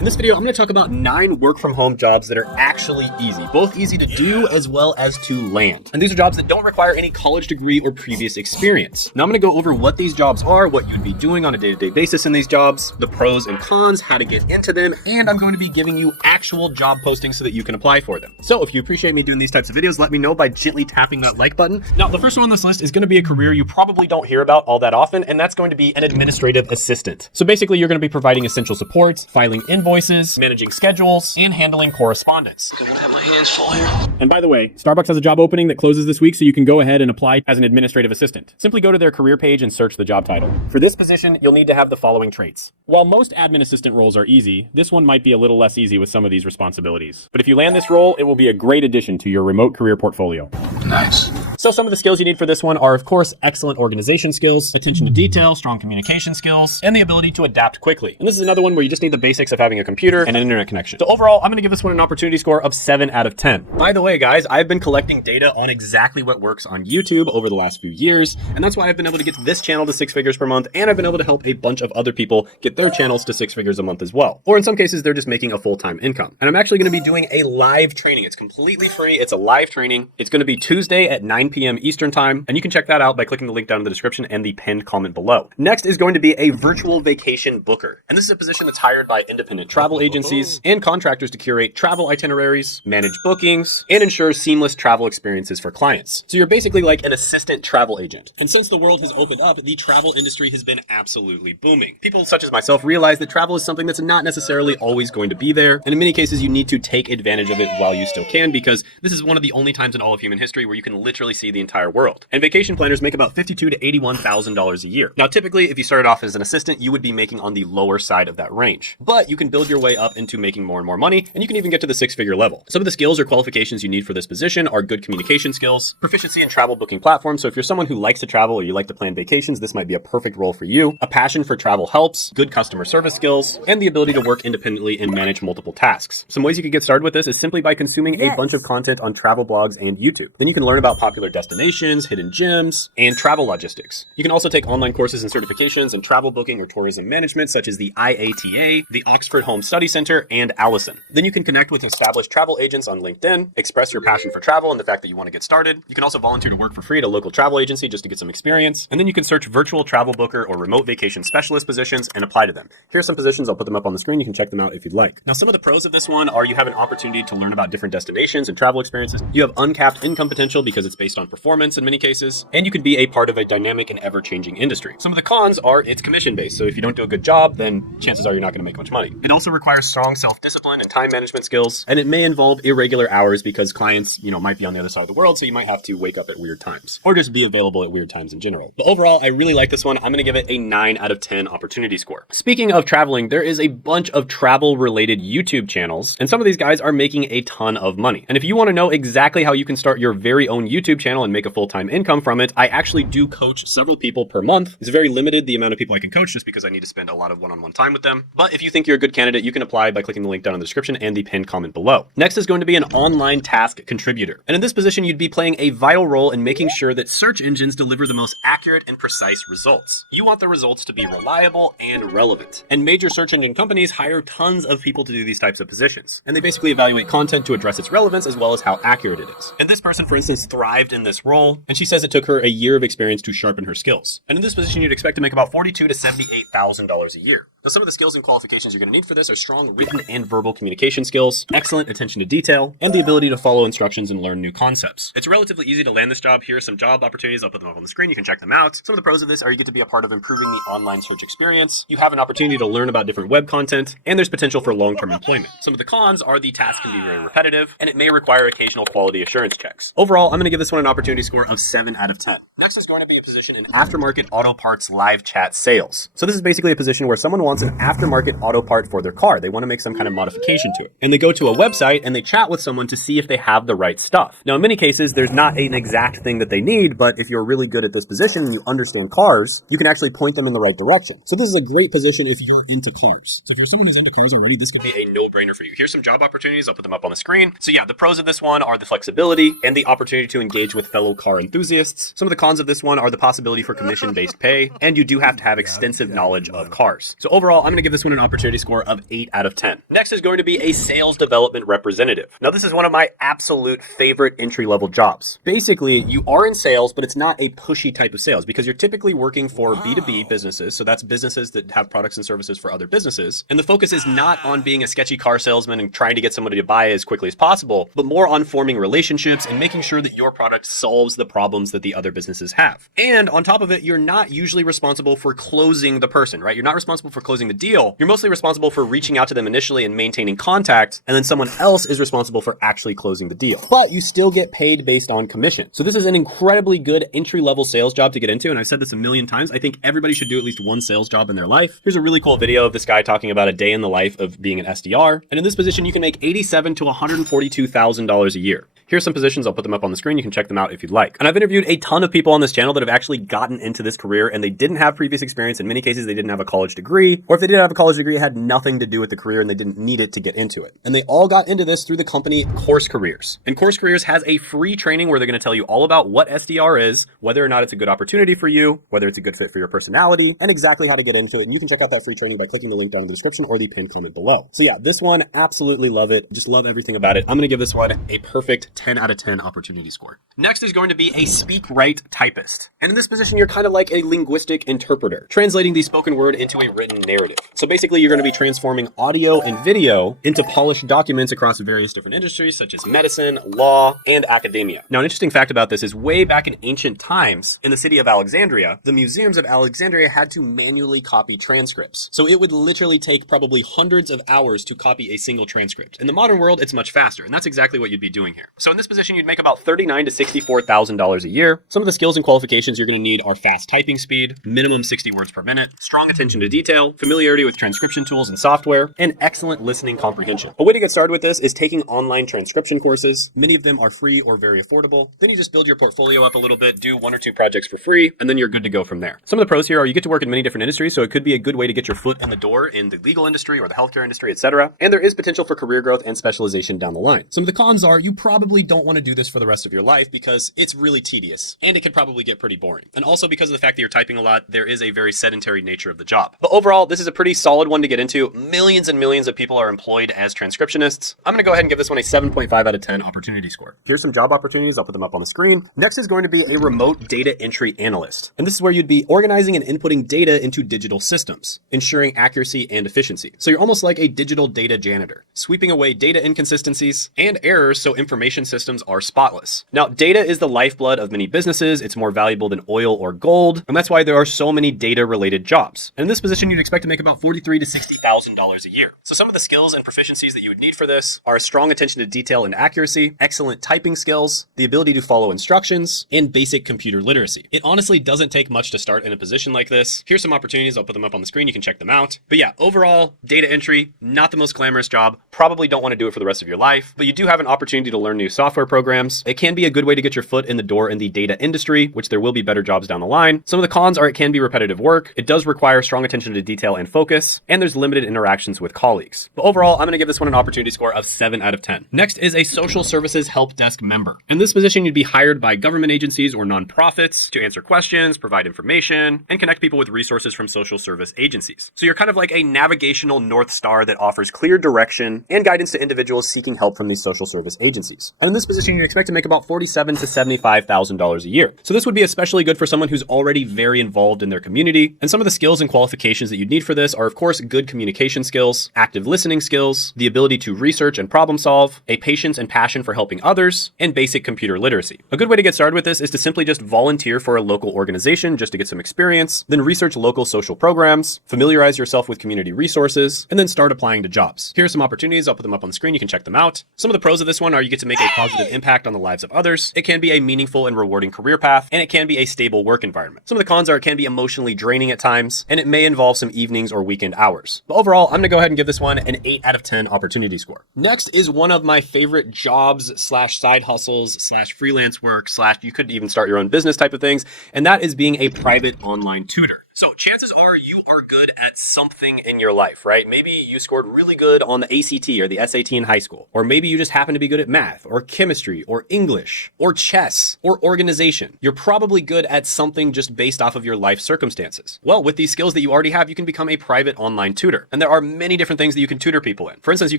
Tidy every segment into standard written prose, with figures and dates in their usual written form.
In this video, I'm going to talk about 9 work from home jobs that are actually easy, both easy to do as well as to land. And these are jobs that don't require any college degree or previous experience. Now I'm going to go over what these jobs are, what you'd be doing on a day-to-day basis in these jobs, the pros and cons, how to get into them, and I'm going to be giving you actual job postings so that you can apply for them. So if you appreciate me doing these types of videos, let me know by gently tapping that like button. Now, the first one on this list is going to be a career you probably don't hear about all that often, and that's going to be an administrative assistant. So basically, you're going to be providing essential support, filing invoices, managing schedules, and handling correspondence. I won't have my hands full here. And by the way, Starbucks has a job opening that closes this week, so you can go ahead and apply as an administrative assistant. Simply go to their career page and search the job title. For this position, you'll need to have the following traits. While most admin assistant roles are easy, this one might be a little less easy with some of these responsibilities. But if you land this role, it will be a great addition to your remote career portfolio. Nice. So some of the skills you need for this one are, of course, excellent organization skills, attention to detail, strong communication skills, and the ability to adapt quickly. And this is another one where you just need the basics of having a computer and an internet connection. So overall, I'm going to give this one an opportunity score of 7 out of 10. By the way, guys, I've been collecting data on exactly what works on YouTube over the last few years, and that's why I've been able to get this channel to 6 figures per month, and I've been able to help a bunch of other people get their channels to 6 figures a month as well. Or in some cases, they're just making a full-time income. And I'm actually going to be doing a live training. It's completely free. It's a live training. It's going to be Tuesday at 9 p.m. Eastern time, and you can check that out by clicking the link down in the description and the pinned comment below. Next is going to be a virtual vacation booker. And this is a position that's hired by independent travel agencies and contractors to curate travel itineraries, manage bookings, and ensure seamless travel experiences for clients. So you're basically like an assistant travel agent. And since the world has opened up, the travel industry has been absolutely booming. People such as myself realize that travel is something that's not necessarily always going to be there. And in many cases, you need to take advantage of it while you still can, because this is one of the only times in all of human history where you can literally see the entire world. And vacation planners make about $52,000 to $81,000 a year. Now, typically, if you started off as an assistant, you would be making on the lower side of that range. But you can build your way up into making more and more money, and you can even get to the 6-figure level. Some of the skills or qualifications you need for this position are good communication skills, proficiency in travel booking platforms. So if you're someone who likes to travel or you like to plan vacations, this might be a perfect role for you. A passion for travel helps, good customer service skills, and the ability to work independently and manage multiple tasks. Some ways you could get started with this is simply by consuming a bunch of content on travel blogs and YouTube. Then you can learn about popular destinations, hidden gems, and travel logistics. You can also take online courses and certifications in travel booking or tourism management, such as the IATA, the Oxford Home Study Center, and Allison. Then you can connect with established travel agents on LinkedIn, express your passion for travel and the fact that you want to get started. You can also volunteer to work for free at a local travel agency just to get some experience. And then you can search virtual travel booker or remote vacation specialist positions and apply to them. Here's some positions. I'll put them up on the screen. You can check them out if you'd like. Now, some of the pros of this one are you have an opportunity to learn about different destinations and travel experiences. You have uncapped income potential because it's based on performance in many cases, and you can be a part of a dynamic and ever-changing industry. Some of the cons are it's commission-based. So if you don't do a good job, then chances are you're not going to make much money. It also requires strong self-discipline and time management skills, and it may involve irregular hours because clients, might be on the other side of the world, so you might have to wake up at weird times or just be available at weird times in general. But overall, I really like this one. I'm going to give it a 9 out of 10 opportunity score. Speaking of traveling, there is a bunch of travel-related YouTube channels, and some of these guys are making a ton of money. And if you want to know exactly how you can start your very own YouTube channel and make a full-time income from it, I actually do coach several people per month. It's very limited, the amount of people I can coach, just because I need to spend a lot of one-on-one time with them. But if you think you're a good candidate, you can apply by clicking the link down in the description and the pinned comment below. Next is going to be an online task contributor. And in this position, you'd be playing a vital role in making sure that search engines deliver the most accurate and precise results. You want the results to be reliable and relevant. And major search engine companies hire tons of people to do these types of positions. And they basically evaluate content to address its relevance as well as how accurate it is. And this person, for instance, thrived in this role, and she says it took her a year of experience to sharpen her skills. And in this position, you'd expect to make about $42,000 to $78,000 a year. Now, some of the skills and qualifications you're going to need for this are strong written and verbal communication skills, excellent attention to detail, and the ability to follow instructions and learn new concepts. It's relatively easy to land this job. Here are some job opportunities. I'll put them up on the screen. You can check them out. Some of the pros of this are you get to be a part of improving the online search experience. You have an opportunity to learn about different web content, and there's potential for long-term employment. Some of the cons are the task can be very repetitive, and it may require occasional quality assurance checks. Overall, I'm going to give this one an opportunity score of 7 out of 10. Next is going to be a position in aftermarket auto parts live chat sales. So this is basically a position where someone wants an aftermarket auto part for their car. They want to make some kind of modification to it. And they go to a website and they chat with someone to see if they have the right stuff. Now, in many cases, there's not an exact thing that they need, but if you're really good at this position and you understand cars, you can actually point them in the right direction. So this is a great position if you're into cars. So if you're someone who's into cars already, this could be a no-brainer for you. Here's some job opportunities. I'll put them up on the screen. So yeah, the pros of this one are the flexibility and the opportunity to engage engage with fellow car enthusiasts. Some of the cons of this one are the possibility for commission-based pay, and you do have to have extensive knowledge of cars. So overall, I'm going to give this one an opportunity score of 8 out of 10. Next is going to be a sales development representative. Now, this is one of my absolute favorite entry-level jobs. Basically, you are in sales, but it's not a pushy type of sales because you're typically working for B2B businesses. So that's businesses that have products and services for other businesses. And the focus is not on being a sketchy car salesman and trying to get somebody to buy as quickly as possible, but more on forming relationships and making sure that your product solves the problems that the other businesses have. And on top of it, you're not usually responsible for closing the person, right? You're not responsible for closing the deal. You're mostly responsible for reaching out to them initially and maintaining contact. And then someone else is responsible for actually closing the deal. But you still get paid based on commission. So this is an incredibly good entry-level sales job to get into. And I've said this a million times. I think everybody should do at least one sales job in their life. Here's a really cool video of this guy talking about a day in the life of being an SDR. And in this position, you can make $87,000 to $142,000 a year. Here's some positions. I'll put them up on the screen. You can check them out if you'd like. And I've interviewed a ton of people on this channel that have actually gotten into this career and they didn't have previous experience. In many cases, they didn't have a college degree, or if they did have a college degree, it had nothing to do with the career and they didn't need it to get into it. And they all got into this through the company Course Careers. And Course Careers has a free training where they're going to tell you all about what SDR is, whether or not it's a good opportunity for you, whether it's a good fit for your personality, and exactly how to get into it. And you can check out that free training by clicking the link down in the description or the pinned comment below. So yeah, this one, absolutely love it. Just love everything about it. I'm going to give this one a perfect 10 out of 10 opportunity score. Next is going to be a speak right typist. And in this position, you're kind of like a linguistic interpreter, translating the spoken word into a written narrative. So basically, you're going to be transforming audio and video into polished documents across various different industries, such as medicine, law, and academia. Now, an interesting fact about this is way back in ancient times, in the city of Alexandria, the museums of Alexandria had to manually copy transcripts. So it would literally take probably hundreds of hours to copy a single transcript. In the modern world, it's much faster, and that's exactly what you'd be doing here. So in this position, you'd make about $39,000 to $64,000 a year. Some of the skills and qualifications you're going to need are fast typing speed, minimum 60 words per minute, strong attention to detail, familiarity with transcription tools and software, and excellent listening comprehension. A way to get started with this is taking online transcription courses. Many of them are free or very affordable. Then you just build your portfolio up a little bit, do 1 or 2 projects for free, and then you're good to go from there. Some of the pros here are you get to work in many different industries, so it could be a good way to get your foot in the door in the legal industry or the healthcare industry, etc. And there is potential for career growth and specialization down the line. Some of the cons are you probably don't want to do this for the rest of your life because it's really tedious and it could probably get pretty boring. And also because of the fact that you're typing a lot, there is a very sedentary nature of the job. But overall, this is a pretty solid one to get into. Millions and millions of people are employed as transcriptionists. I'm going to go ahead and give this one a 7.5 out of 10 opportunity score. Here's some job opportunities. I'll put them up on the screen. Next is going to be a remote data entry analyst. And this is where you'd be organizing and inputting data into digital systems, ensuring accuracy and efficiency. So you're almost like a digital data janitor, sweeping away data inconsistencies and errors so information systems are spotless. Now, data is the lifeblood of many businesses. It's more valuable than oil or gold, and that's why there are so many data-related jobs. And in this position, you'd expect to make about $43,000 to $60,000 a year. So some of the skills and proficiencies that you would need for this are strong attention to detail and accuracy, excellent typing skills, the ability to follow instructions, and basic computer literacy. It honestly doesn't take much to start in a position like this. Here's some opportunities. I'll put them up on the screen. You can check them out. But yeah, overall, data entry, not the most glamorous job. Probably don't want to do it for the rest of your life, but you do have an opportunity to learn new software programs. It can be a good way to get your foot in the door in the data industry, which there will be better jobs down the line. Some of the cons are it can be repetitive work. It does require strong attention to detail and focus, and there's limited interactions with colleagues. But overall, I'm going to give this one an opportunity score of 7 out of 10. Next is a social services help desk member. In this position, you'd be hired by government agencies or nonprofits to answer questions, provide information, and connect people with resources from social service agencies. So you're kind of like a navigational North Star that offers clear direction and guidance to individuals seeking help from these social service agencies. And in this position, you expect to make about $47,000 to $75,000 a year. So this would be especially good for someone who's already very involved in their community. And some of the skills and qualifications that you'd need for this are, of course, good communication skills, active listening skills, the ability to research and problem solve, a patience and passion for helping others, and basic computer literacy. A good way to get started with this is to simply just volunteer for a local organization just to get some experience, then research local social programs, familiarize yourself with community resources, and then start applying to jobs. Here are some opportunities. I'll put them up on the screen. You can check them out. Some of the pros of this one are you get to make a positive impact on the lives of others. It can be a meaningful and rewarding career path, and it can be a stable work environment. Some of the cons are it can be emotionally draining at times, and it may involve some evenings or weekend hours. But overall, I'm going to go ahead and give this one an 8 out of 10 opportunity score. Next is one of my favorite jobs slash side hustles slash freelance work slash you could even start your own business type of things, and that is being a private online tutor. So chances are you are good at something in your life, right? Maybe you scored really good on the ACT or the SAT in high school. Or maybe you just happen to be good at math or chemistry or English or chess or organization. You're probably good at something just based off of your life circumstances. Well, with these skills that you already have, you can become a private online tutor. And there are many different things that you can tutor people in. For instance, you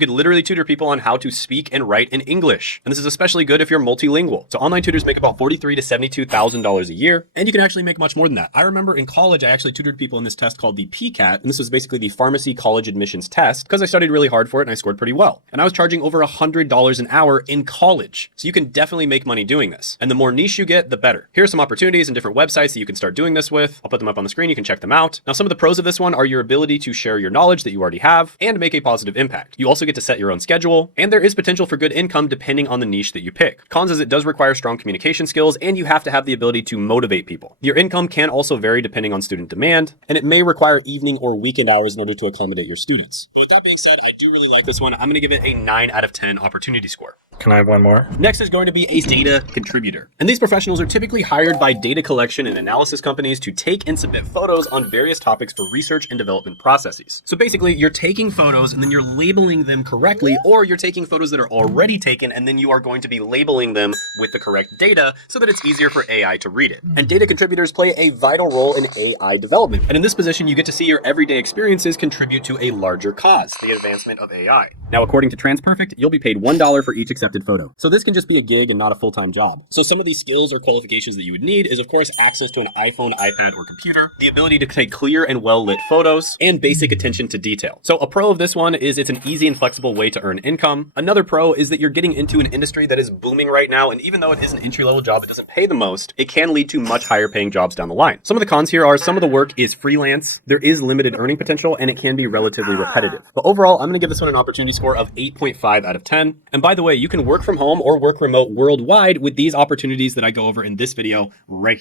could literally tutor people on how to speak and write in English. And this is especially good if you're multilingual. So online tutors make about $43,000 to $72,000 a year. And you can actually make much more than that. I remember in college, I actually tutored people in this test called the PCAT, and this was basically the pharmacy college admissions test because I studied really hard for it and I scored pretty well. And I was charging over $100 an hour in college. So you can definitely make money doing this. And the more niche you get, the better. Here are some opportunities and different websites that you can start doing this with. I'll put them up on the screen. You can check them out. Now, some of the pros of this one are your ability to share your knowledge that you already have and make a positive impact. You also get to set your own schedule, and there is potential for good income depending on the niche that you pick. Cons is it does require strong communication skills, and you have to have the ability to motivate people. Your income can also vary depending on student demand, and it may require evening or weekend hours in order to accommodate your students. But with that being said, I do really like this one. I'm going to give it a 9 out of 10 opportunity score. Can I have one more? Next is going to be a data contributor. And these professionals are typically hired by data collection and analysis companies to take and submit photos on various topics for research and development processes. So basically, you're taking photos and then you're labeling them correctly, or you're taking photos that are already taken and then you are going to be labeling them with the correct data so that it's easier for AI to read it. And data contributors play a vital role in AI development. And in this position, you get to see your everyday experiences contribute to a larger cause, the advancement of AI. Now, according to TransPerfect, you'll be paid $1 for each accepted photo. So this can just be a gig and not a full-time job. So some of these skills or qualifications that you would need is, of course, access to an iPhone, iPad, or computer, the ability to take clear and well-lit photos, and basic attention to detail. So a pro of this one is it's an easy and flexible way to earn income. Another pro is that you're getting into an industry that is booming right now, and even though it is an entry-level job, it doesn't pay the most, it can lead to much higher paying jobs down the line. Some of the cons here are some of the work is freelance, there is limited earning potential, and it can be relatively repetitive. But overall, I'm going to give this one an opportunity score of 8.5 out of 10. And by the way, you can work from home or work remote worldwide with these opportunities that I go over in this video right here.